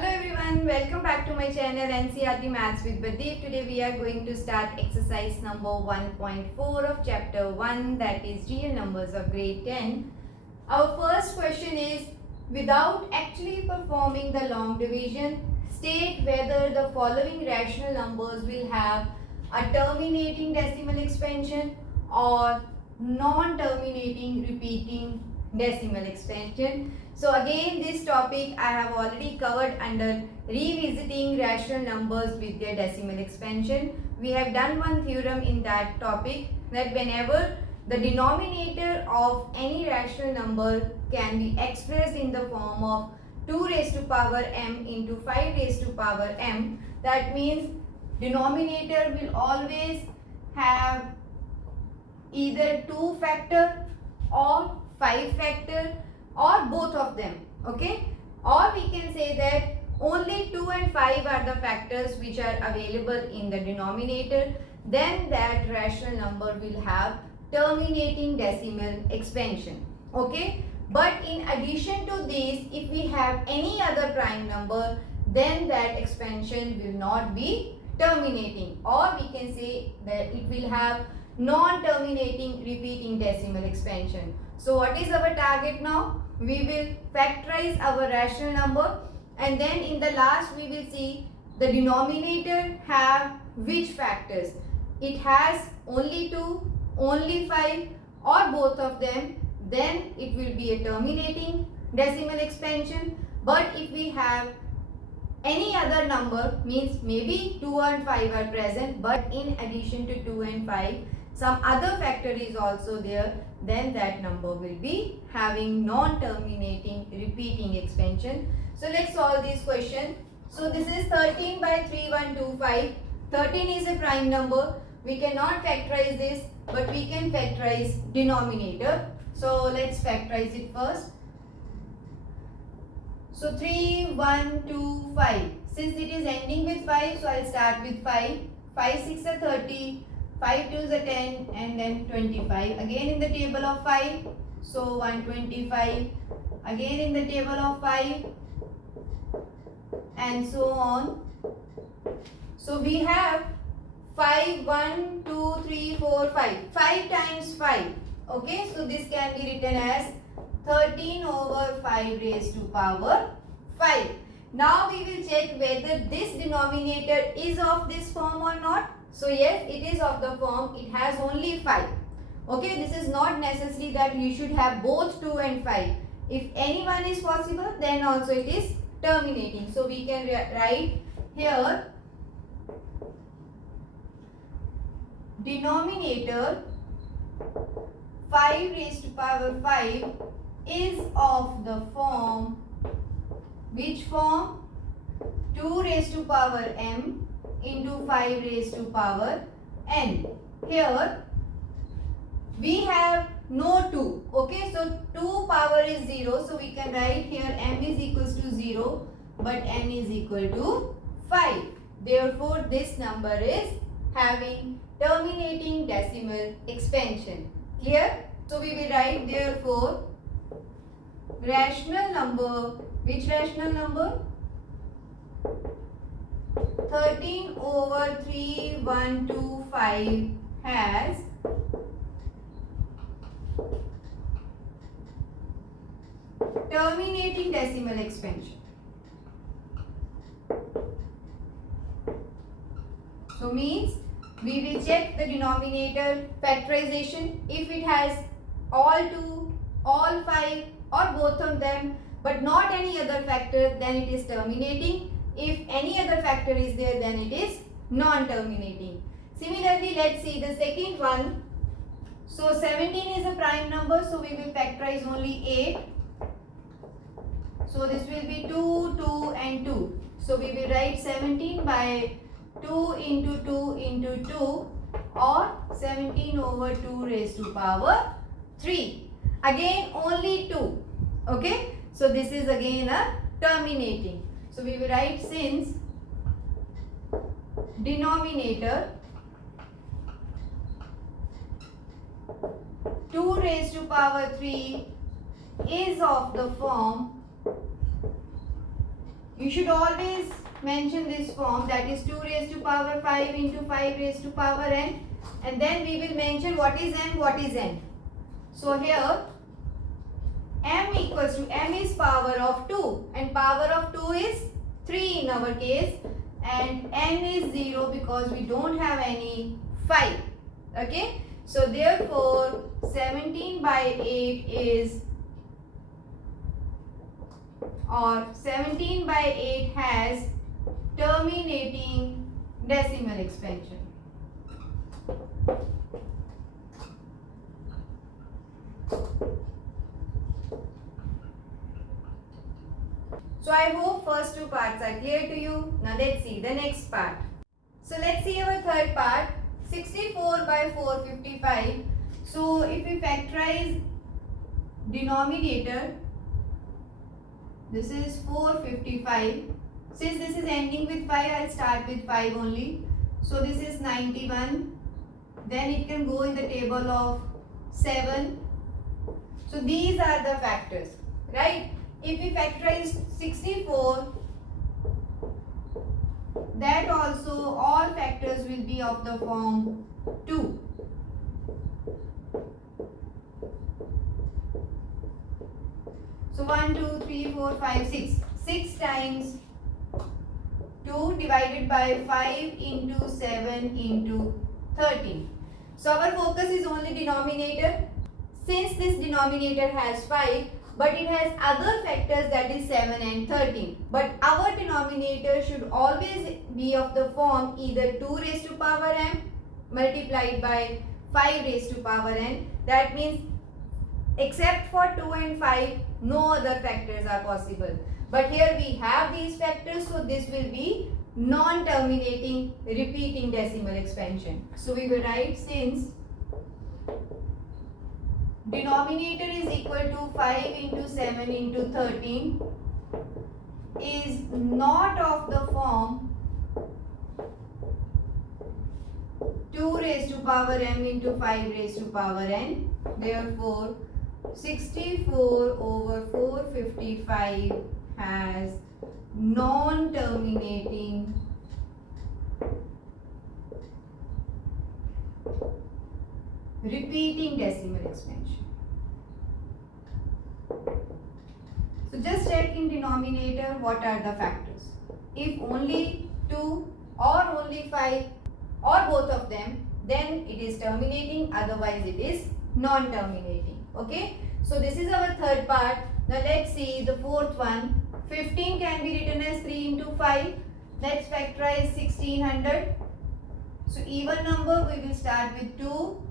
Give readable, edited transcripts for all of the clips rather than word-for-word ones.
Hello everyone, welcome back to my channel NCERT Maths with Bardeep. Today we are going to start exercise number 1.4 of chapter 1, that is real numbers of grade 10. Our first question is, without actually performing the long division, state whether the following rational numbers will have a terminating decimal expansion or non-terminating repeating decimal expansion. So again, this topic I have already covered under revisiting rational numbers with their decimal expansion. We have done one theorem in that topic, that whenever the denominator of any rational number can be expressed in the form of 2 raised to power m into 5 raised to power m, that means denominator will always have either 2 factor or 5 factor or both of them, okay? Or we can say that only 2 and 5 are the factors which are available in the denominator, then that rational number will have terminating decimal expansion, okay? But in addition to this, if we have any other prime number, then that expansion will not be terminating, or we can say that it will have non-terminating repeating decimal expansion. So what is our target now? We will factorize our rational number, and then in the last we will see the denominator have which factors. It has only 2, only 5 or both of them, then it will be a terminating decimal expansion. But if we have any other number, means maybe 2 and 5 are present, but in addition to 2 and 5 some other factor is also there, then that number will be having non-terminating repeating expansion. So let's solve this question. So this is 13 by 3125. 13 is a prime number. We cannot factorize this, but we can factorize denominator. So let's factorize it first. So 3, 1, 2, 5. Since it is ending with 5, so I'll start with 5. 5, 6 are 30. 5 2s are 10 and then 25. Again in the table of 5. So 125. Again in the table of 5. And so on. So we have 5, 1, 2, 3, 4, 5. 5 times 5. Okay. So this can be written as 13 over 5 raised to power 5. Now we will check whether this denominator is of this form or not. So yes, it is of the form, it has only 5. Okay, this is not necessary that you should have both 2 and 5. If any one is possible, then also it is terminating. So we can write here, denominator 5 raised to power 5 is of the form, which form? 2 raised to power m into 5 raised to power n. Here we have no 2. Okay, so 2 power is 0. So we can write here m is equals to 0, but n is equal to 5. Therefore, this number is having terminating decimal expansion. Clear? So we will write therefore rational number. Which rational number? 13 over 3125 has terminating decimal expansion. So means we will check the denominator factorization. If it has all 2, all 5 or both of them, but not any other factor, then it is terminating. If any other factor is there, then it is non-terminating. Similarly, let's see the second one. So 17 is a prime number, so we will factorize only 8. So this will be 2, 2 and 2. So we will write 17 by 2 into 2 into 2, or 17 over 2 raised to power 3. Again only 2. Okay. So this is again a terminating. So we will write, since denominator 2 raised to power 3 is of the form You should always mention this form, that is 2 raised to power 5 into 5 raised to power n, and then we will mention what is m, what is n. So here m equals to, m is power of 2 and power of 2 is 3 in our case, and n is 0 because we don't have any 5. Okay, so therefore 17 by 8 is, or 17 by 8 has terminating decimal expansion. So I hope first two parts are clear to you. Now let's see the next part. So let's see our third part, 64 by 455. So if we factorize denominator, this is 455. Since this is ending with 5, I'll start with 5 only. So this is 91. Then it can go in the table of 7. So these are the factors, right? If we factorize 64, that also all factors will be of the form 2. So 1, 2, 3, 4, 5, 6. 6 times 2 divided by 5 into 7 into 13. So our focus is only denominator. Since this denominator has 5, but it has other factors, that is 7 and 13. But our denominator should always be of the form either 2 raised to power m multiplied by 5 raised to power n. That means except for 2 and 5, no other factors are possible. But here we have these factors, so this will be non-terminating repeating decimal expansion. So we will write, since denominator is equal to 5 into 7 into 13 is not of the form 2 raised to power m into 5 raised to power n. Therefore, 64 over 455 has non-terminating repeating decimal expansion. So just check in denominator what are the factors. If only 2 or only 5 or both of them, then it is terminating, otherwise it is non-terminating. Okay, so this is our third part. Now let's see the fourth one. 15 can be written as 3 into 5. Let's factorize 1600. So even number, we will start with 2.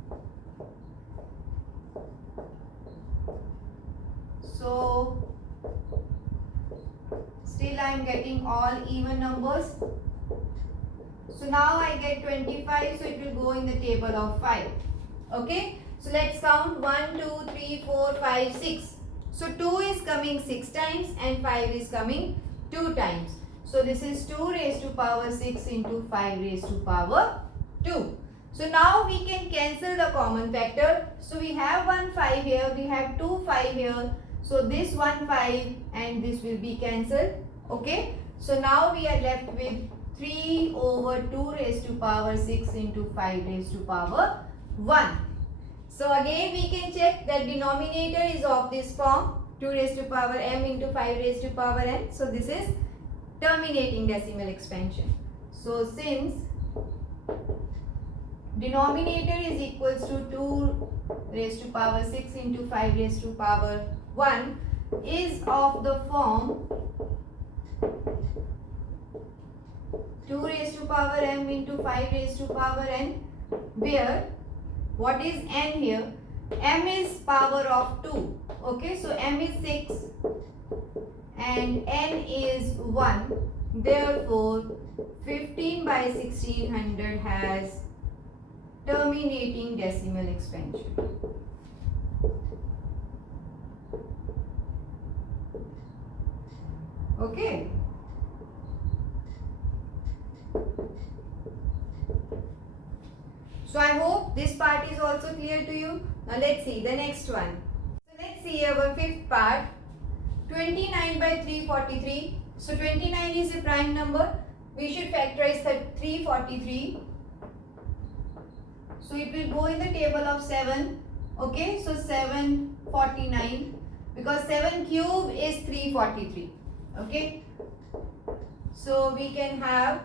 So still I am getting all even numbers. So now I get 25, so it will go in the table of 5. Okay, so let's count 1, 2, 3, 4, 5, 6. So 2 is coming 6 times and 5 is coming 2 times. So this is 2 raised to power 6 into 5 raised to power 2. So now we can cancel the common factor. So we have 1 5 here, we have 2 5 here. So this 1 5 and this will be cancelled. Okay, so now we are left with 3 over 2 raised to power 6 into 5 raised to power 1. So again we can check that denominator is of this form, 2 raised to power m into 5 raised to power n. So this is terminating decimal expansion. So since denominator is equals to 2 raised to power 6 into 5 raised to power 1 is of the form 2 raised to power m into 5 raised to power n, where what is n here? M is power of 2. Okay, so m is 6 and n is 1. Therefore, 15 by 1600 has terminating decimal expansion. Okay. So I hope this part is also clear to you. Now let's see the next one. So let's see our fifth part. 29 by 343. So 29 is a prime number. We should factorize the 343. So it will go in the table of 7. Okay, so 749 because 7 cube is 343. Okay, so we can have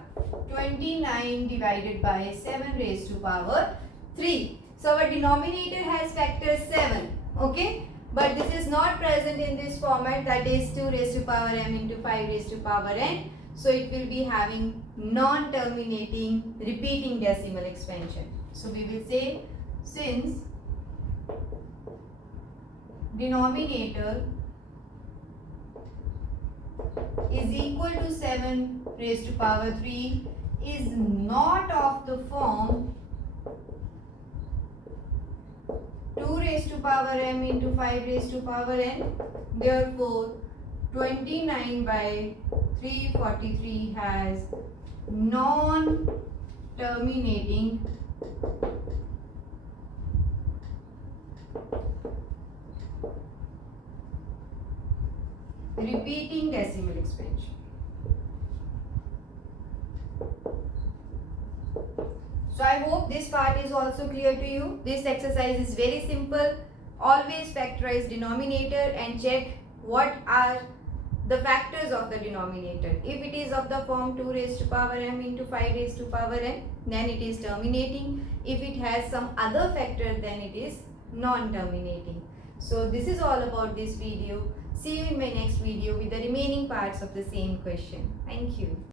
29 divided by 7 raised to power 3. So our denominator has factor 7. Okay, but this is not present in this format, that is 2 raised to power m into 5 raised to power n. So it will be having non-terminating repeating decimal expansion. So we will say, since denominator is equal to 7 raised to power 3 is not of the form 2 raised to power m into 5 raised to power n, therefore 29 by 343 has non-terminating repeating decimal expansion. So I hope this part is also clear to you. This exercise is very simple. Always factorize denominator and check what are the factors of the denominator. If it is of the form 2 raised to power m into 5 raised to power n, then it is terminating. If it has some other factor, then it is non-terminating. So this is all about this video. See you in my next video with the remaining parts of the same question. Thank you.